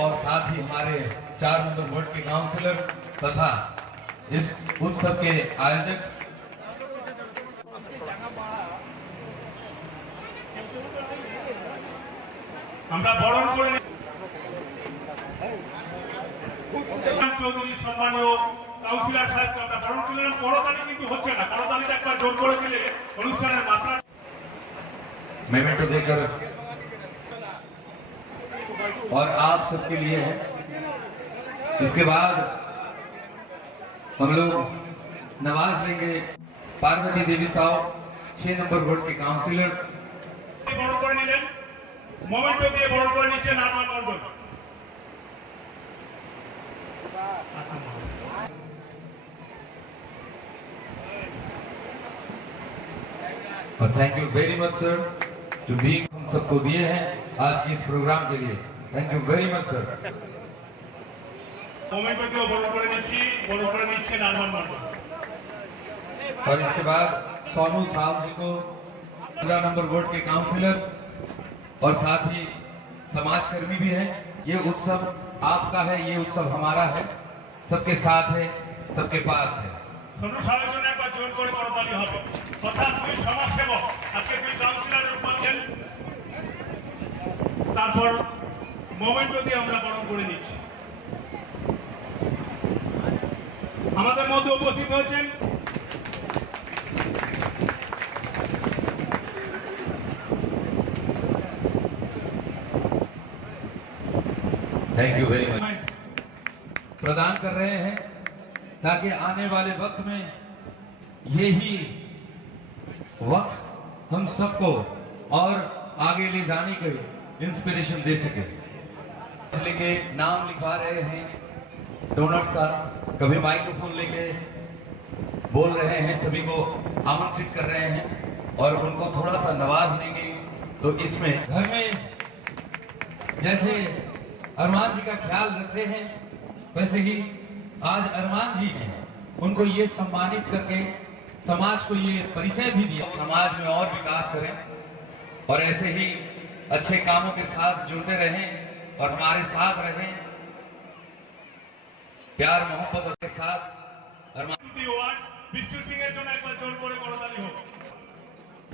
और साथ ही हमारे 4 नंबर वार्ड के काउंसलर तथा इस उत्सव के आयोजक আমরা বরণ করে চৌধুরী সম্মানীয় কাউন্সিলর সাহেবকে আমরা বরণ করলাম। করতালি কিন্তু হচ্ছে না, করতালিটা একবার জোর করে দিলে অনুষ্ঠানের মাত্রা। मेमेंटो देकर और आप सबके लिए है। इसके बाद हम लोग नवाज लेंगे पार्वती देवी साहब 6 नंबर वार्ड के काउंसिलर। বরণ করে নিলেন, মোমেন্টো দিয়ে বরণ করে নিচ্ছেন আরমান মণ্ডল। और thank you very much sir जो भी हम सबको दिए हैं आज की इस प्रोग्राम के लिए। Thank you very much sir. Memento দিয়ে বরণ করে নিচ্ছেন আরমান মণ্ডল। और इसके बाद सोनू साहब जी को 15 नंबर वार्ड के काउंसिलर और साथ ही समाजकर्मी भी हैं। ये उत्सव आपका है, ये उत्सव हमारा है, सबके साथ है, सबके पास है। সোনু সাহেবের জন্য একবার জোর করে করতালি হবে। অর্থাৎ দুই সমাজসেবক আজকে দুই কাউন্সিলরের বলছেন, তারপর মোমেন্টো দিয়ে আমরা বরণ করে নিচ্ছি। আমাদের মধ্যে উপস্থিত হয়েছেন थैंक यू वेरी मच प्रदान कर रहे हैं ताकि आने वाले वक्त में यही वक्त हम सबको और आगे ले जाने के इंस्पिरेशन दे सके। लेके नाम लिखवा रहे हैं डोनर्स का, कभी माइक्रोफोन लेके बोल रहे हैं, सभी को आमंत्रित कर रहे हैं और उनको थोड़ा सा नवाज लेंगे। तो इसमें घर में जैसे अरमान जी का ख्याल रखते हैं वैसे ही आज अरमान जी ने उनको ये सम्मानित करके समाज को ये परिचय भी दिया, समाज में और विकास करें और ऐसे ही अच्छे कामों के साथ जुड़ते रहें और हमारे साथ रहें, प्यार मोहब्बत के साथ। अरमान বিষ্ণু সিং এর জন্য একবার জোর করে করতালি হোক।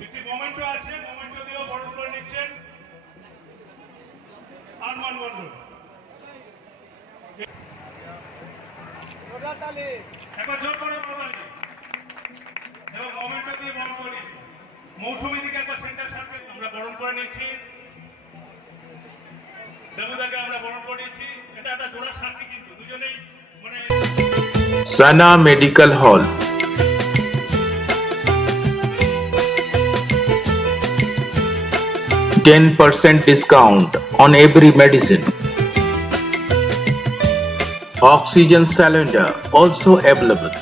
একটি মোমেন্টো আছে, মোমেন্টো দিয়েও বরণ করে নিচ্ছেন আরমান মণ্ডল। একবার জোর করে করতালি এবং মোমেন্টো দিয়ে বরণ করে নিচ্ছি। মৌসুমী দিকে একবার সেন্টার সার্কেল আমরা বরণ করে নিচ্ছি, দেবুদাকে আমরা বরণ করে নিচ্ছি। এটা একটা জোড়া সাক্ষী কিন্তু দুজনেই মানে Sana Medical Hall, 10% discount on every medicine. Oxygen cylinder also available.